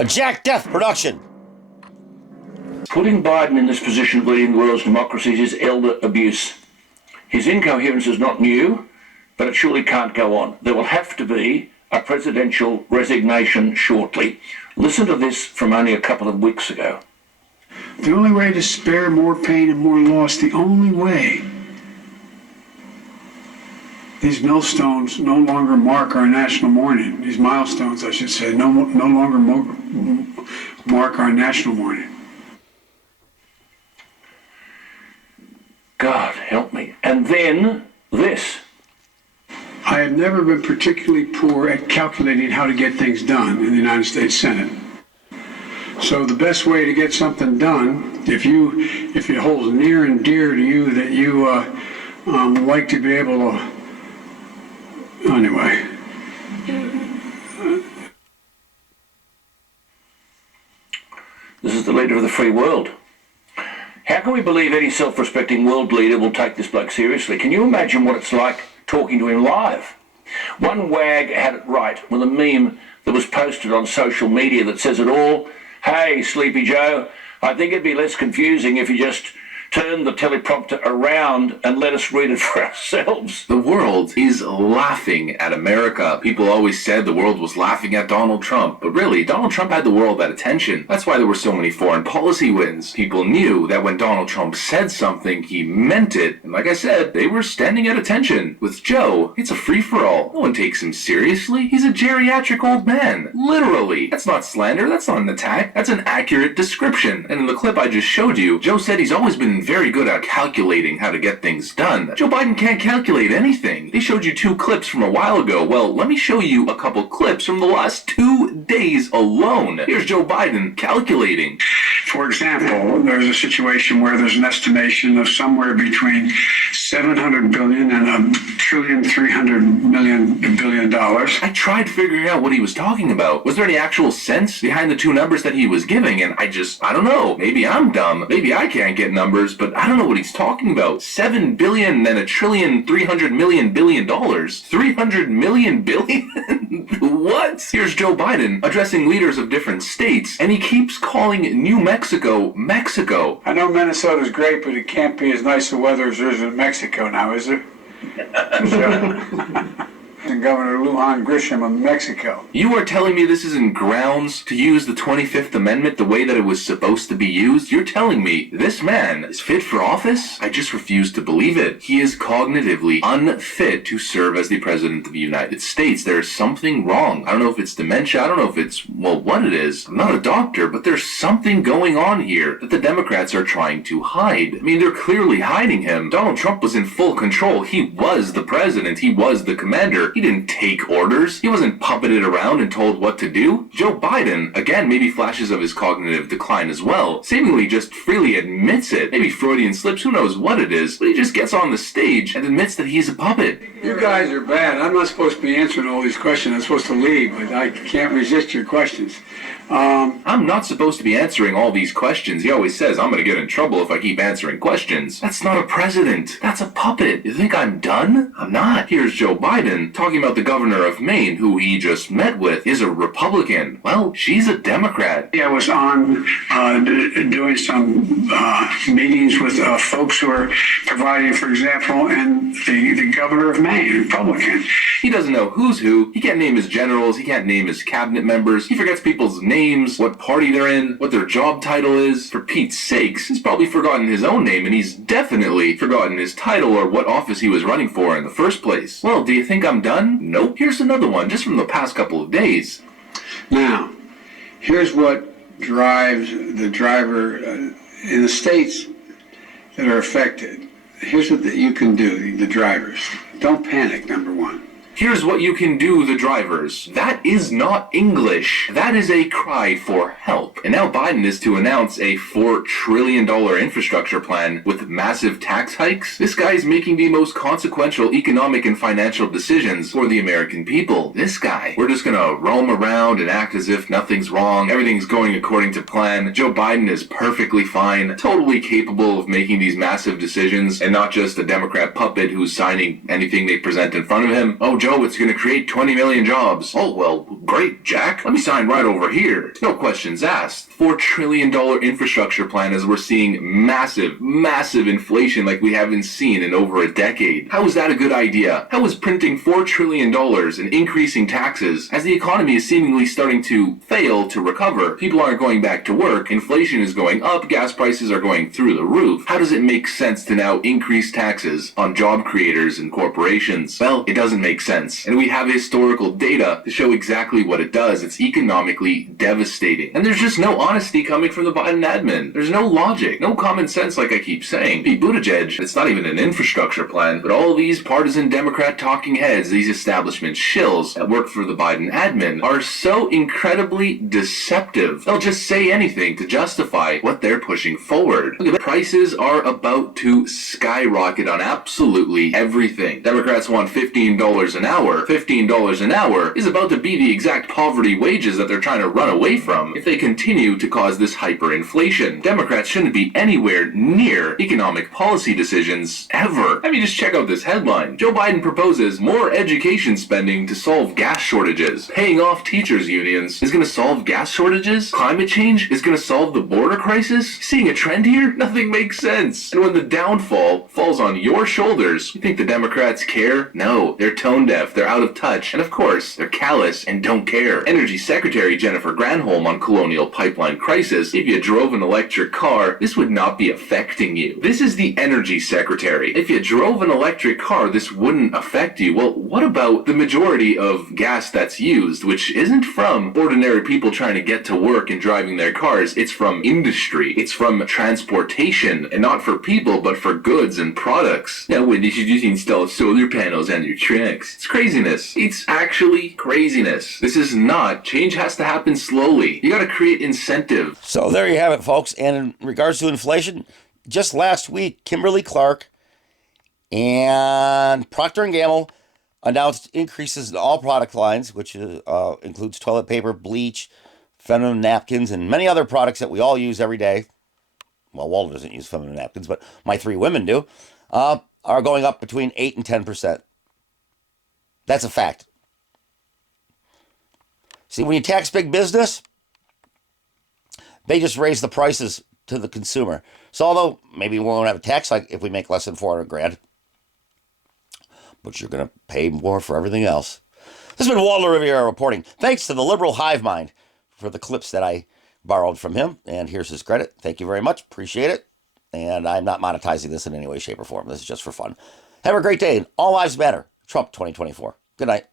A Jack Death production. Putting Biden in this position of leading the world's democracies is elder abuse. His incoherence is not new, but it surely can't go on. There will have to be a presidential resignation shortly. Listen to this from only a couple of weeks ago. The only way to spare more pain and more loss, the only way. These millstones no longer mark our national mourning. These milestones, I should say, no longer mark our national mourning. God help me. And then this. I have never been particularly poor at calculating how to get things done in the United States Senate. So the best way to get something done, if it holds near and dear to you that you like to be able to, anyway. This is the leader of the free world. How can we believe any self-respecting world leader will take this bloke seriously? Can you imagine what it's like talking to him live? One wag had it right with a meme that was posted on social media that says it all. Hey, Sleepy Joe, I think it'd be less confusing if you just turn the teleprompter around and let us read it for ourselves. The world is laughing at America. People always said the world was laughing at Donald Trump, but really, Donald Trump had the world at attention. That's why there were so many foreign policy wins. People knew that when Donald Trump said something, he meant it. And like I said, they were standing at attention. With Joe, it's a free-for-all. No one takes him seriously. He's a geriatric old man. Literally. That's not slander. That's not an attack. That's an accurate description. And in the clip I just showed you, Joe said he's always been very good at calculating how to get things done. Joe Biden can't calculate anything. They showed you 2 clips from a while ago. Well, let me show you a couple clips from the last 2 days alone. Here's Joe Biden calculating. For example, there's a situation where there's an estimation of somewhere between $700 billion and $1.3 billion. I tried figuring out what he was talking about. Was there any actual sense behind the 2 numbers that he was giving? And I don't know. Maybe I'm dumb. Maybe I can't get numbers, but I don't know what he's talking about. $7 billion and $1.3 billion. $300 million billion? What? Here's Joe Biden addressing leaders of different states, and he keeps calling New Mexico, Mexico. I know Minnesota's great, but it can't be as nice a weather as there is in Mexico now, is it? And Governor Lujan Grisham of Mexico. You are telling me this isn't grounds to use the 25th Amendment the way that it was supposed to be used? You're telling me this man is fit for office? I just refuse to believe it. He is cognitively unfit to serve as the President of the United States. There is something wrong. I don't know if it's dementia. I don't know if it's, what it is. I'm not a doctor, but there's something going on here that the Democrats are trying to hide. I mean, they're clearly hiding him. Donald Trump was in full control. He was the president. He was the commander. He didn't take orders. He wasn't puppeted around and told what to do. Joe Biden, again, maybe flashes of his cognitive decline as well, seemingly just freely admits it. Maybe Freudian slips, who knows what it is, but he just gets on the stage and admits that he's a puppet. You guys are bad. I'm not supposed to be answering all these questions. I'm supposed to leave, but I can't resist your questions. I'm not supposed to be answering all these questions. He always says I'm going to get in trouble if I keep answering questions. That's not a president. That's a puppet. You think I'm done? I'm not. Here's Joe Biden talking about the governor of Maine, who he just met with, is a Republican. Well, she's a Democrat. I was on doing some meetings with folks who are providing, for example, and the governor of Maine, Republican. He doesn't know who's who. He can't name his generals. He can't name his cabinet members. He forgets people's names, what party they're in, what their job title is. For Pete's sakes, he's probably forgotten his own name, and he's definitely forgotten his title or what office he was running for in the first place. Well, do you think I'm done? Nope. Here's another one, just from the past couple of days. Now, here's what drives the driver in the states that are affected. Here's what you can do, the drivers. Don't panic, number one. Here's what you can do, the drivers. That is not English. That is a cry for help. And now Biden is to announce a $4 trillion infrastructure plan with massive tax hikes. This guy is making the most consequential economic and financial decisions for the American people. This guy. We're just gonna roam around and act as if nothing's wrong. Everything's going according to plan. Joe Biden is perfectly fine, totally capable of making these massive decisions, and not just a Democrat puppet who's signing anything they present in front of him. Oh, Joe, it's going to create 20 million jobs. Oh, well, great, Jack. Let me sign right over here. No questions asked. $4 trillion infrastructure plan as we're seeing massive inflation like we haven't seen in over a decade. How is that a good idea? How is printing $4 trillion and increasing taxes as the economy is seemingly starting to fail to recover? People aren't going back to work. Inflation is going up. Gas prices are going through the roof. How does it make sense to now increase taxes on job creators and corporations? Well, it doesn't make sense. And we have historical data to show exactly what it does. It's economically devastating. And there's just no honesty coming from the Biden admin. There's no logic, no common sense like I keep saying. Pete Buttigieg, it's not even an infrastructure plan, but all these partisan Democrat talking heads, these establishment shills that work for the Biden admin are so incredibly deceptive. They'll just say anything to justify what they're pushing forward. Look at the prices are about to skyrocket on absolutely everything. Democrats want $15 an hour. $15 an hour is about to be the exact poverty wages that they're trying to run away from if they continue to cause this hyperinflation. Democrats shouldn't be anywhere near economic policy decisions ever. I mean, just check out this headline. Joe Biden proposes more education spending to solve gas shortages. Paying off teachers' unions is going to solve gas shortages? Climate change is going to solve the border crisis? Seeing a trend here? Nothing makes sense. And when the downfall falls on your shoulders, you think the Democrats care? No, they're tone deaf, they're out of touch, and of course, they're callous and don't care. Energy Secretary Jennifer Granholm on Colonial Pipeline crisis: if you drove an electric car, this would not be affecting you. This is the Energy Secretary. If you drove an electric car, this wouldn't affect you. Well, what about the majority of gas that's used, which isn't from ordinary people trying to get to work and driving their cars? It's from industry. It's from transportation, and not for people, but for goods and products. Now, when they should just install solar panels on your trucks. It's craziness. It's actually craziness. This is not. Change has to happen slowly. You got to create incentive. So there you have it, folks. And in regards to inflation, just last week, Kimberly-Clark and Procter & Gamble announced increases in all product lines, which includes toilet paper, bleach, feminine napkins, and many other products that we all use every day. Well, Waldo doesn't use feminine napkins, but my three women do, are going up between 8 and 10%. That's a fact. See, when you tax big business, they just raise the prices to the consumer. So although maybe we won't have a tax hike if we make less than $400,000, but you're going to pay more for everything else. This has been Waldo Riveria reporting. Thanks to the liberal hive mind for the clips that I borrowed from him. And here's his credit. Thank you very much. Appreciate it. And I'm not monetizing this in any way, shape, or form. This is just for fun. Have a great day. And all lives matter. Trump 2024. Good night.